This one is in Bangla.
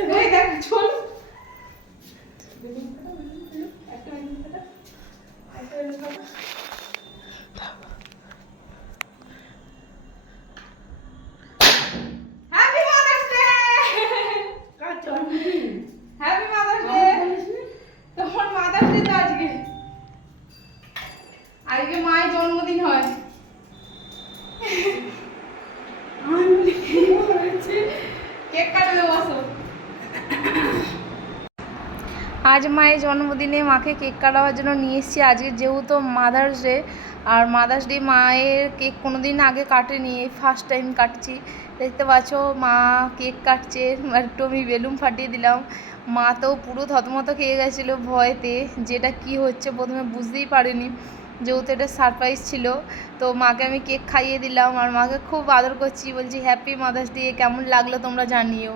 এই দেখ চল হ্যাপি মাদার্স ডে। তোমার মাদার্স ডে তো আজকে। আজকে মায়ের জন্মদিন হয়। কেক কাটবে বসো। আজ মায়ের জন্মদিনে মাকে কেক কাটাবার জন্য নিয়ে এসেছি। আজকে যেহেতু মাদার্স ডে, আর মাদার্স ডে মায়ের কেক কোনো দিন আগে কাটেনি, এই ফার্স্ট টাইম কাটছি। দেখতে পাচ্ছ মা কেক কাটছে, একটু আমি বেলুন ফাটিয়ে দিলাম। মা তো পুরো থতমত খেয়ে গেছিলো ভয়েতে, যেটা কি হচ্ছে প্রথমে বুঝতেই পারিনি, যেহেতু এটা সারপ্রাইজ ছিল। তো মাকে আমি কেক খাইয়ে দিলাম আর মাকে খুব আদর করছি, বলছি হ্যাপি মাদার্স ডে। কেমন লাগলো তোমরা জানিও।